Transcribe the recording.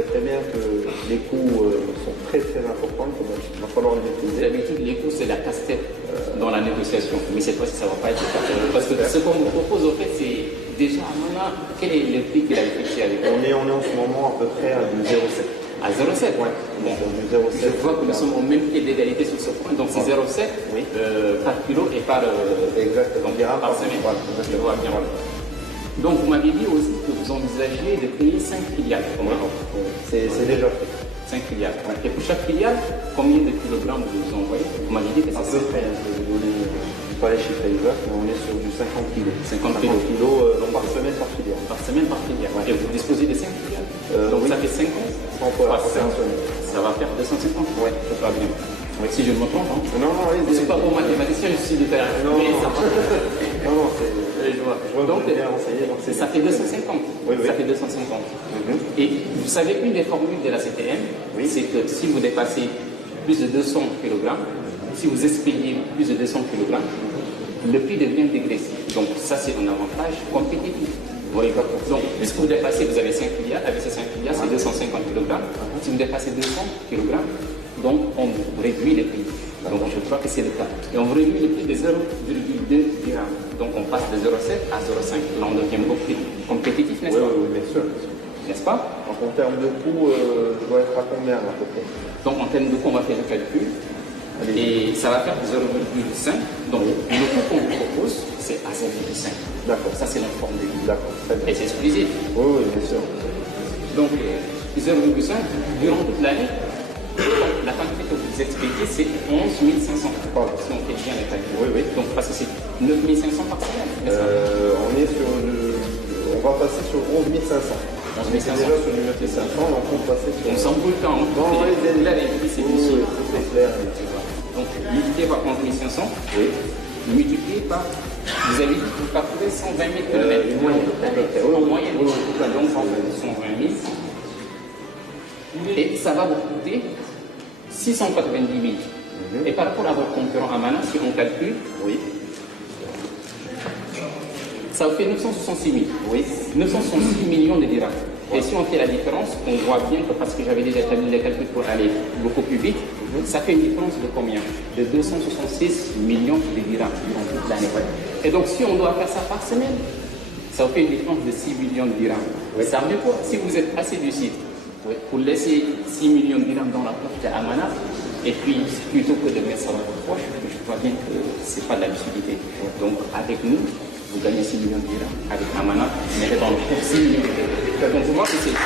Très bien que les coûts sont très importants, il va falloir les maîtriser. D'habitude, les coûts, c'est la casse-tête dans la négociation. Mais cette fois-ci, ça ne va pas être le cas. Parce que ce qu'on nous propose, en fait, c'est déjà, maintenant, quel est le prix qu'il a fixé avec on est en ce moment à peu près à du 0,7. À 0,7. Ouais. Bon. Du 0,7. Je vois que nous sommes au même pied d'égalité sur ce point. Donc c'est 0,7 oui. Par kilo et par, exactement. Par semaine. Voilà. Je vois bien. Donc vous m'avez dit aussi que vous envisagez de créer 5 filiales. C'est déjà fait. 5 filiales. Ouais. Et pour chaque filiale, combien de kilogrammes vous envoyez? Vous m'avez dit que c'est à peu près. Je vais donner pas les chiffres exacts, mais on est sur du 50 kg. 50 kilos par semaine par filiale. Par semaine par filiale. Ouais. Et vous disposez de 5 filiales. Donc oui. ça fait 50. Ça va faire 250. Oui. C'est pas bien. Oui. Si je ne me trompe. Hein. Non, c'est pas pour mathématicien, je suis de terrain. Non, mais ça va. Non, c'est. Je vois. Donc, bien renseigné, donc ça fait 250. Oui. Ça fait 250. Et vous savez, une des formules de la CTM, c'est que si vous dépassez plus de 200 kg, si vous expédiez plus de 200 kg, le prix devient dégressif. Donc ça, c'est un avantage compétitif. Vous voyez pas. Donc, puisque vous dépassez, vous avez 5 filiales, avec ces 5 filiales, c'est 250 kg. Si vous dépassez 200 kg, donc on réduit le prix. Donc je crois que c'est le cas. Et on réduit le prix de 0,2 dirhams. Donc on passe de 0,7 à 0,5. Là on devient beaucoup plus compétitif, n'est-ce pas? Oui, bien sûr. N'est-ce pas? Donc en termes de coût, je dois être à combien à peu près? Donc en termes de coût, on va faire le calcul. Et ça va faire 0,5. Donc le coût qu'on vous propose, c'est à 0,5. D'accord. Ça c'est notre formule. D'accord. Et c'est exclusif. Oui, bien sûr. Donc 0,5 durant toute l'année. La quantité que vous expédiez, c'est 11 500. Voilà. Si on fait bien les calculs. Oui. Donc parce que c'est 9 500 par semaine. On est sur on va passer sur 11 500. On est déjà sur du 9 500, donc on va passer sur. On s'embrouille quand on c'est clair et c'est difficile. C'est clair. Donc multiplié par 11 500. Oui. Multiplié par. Vous avez dit que vous parcourez 120 000 km. Une moyenne. En moyenne. Donc 120 000. Et ça va vous coûter 690 000. Et par rapport à votre concurrent Amana, si on calcule, ça vous fait 966 000. Oui. 966 millions de dirhams. Et si on fait la différence, on voit bien que, parce que j'avais déjà établi les calculs pour aller beaucoup plus vite, ça fait une différence de combien? De 266 millions de dirhams durant toute l'année. Et donc si on doit faire ça par semaine, ça vous fait une différence de 6 millions de dirhams. Ça veut dire quoi? Si vous êtes assez lucide pour laisser 6 millions de dirhams dans la poche d'Amana, et puis plutôt que de mettre ça dans votre poche, je vois bien que ce n'est pas de la lucidité. Donc avec nous, vous gagnez 6 millions de dirhams. Avec Amana, vous mettez dans le poche 6 millions de dirhams. Donc je vois que c'est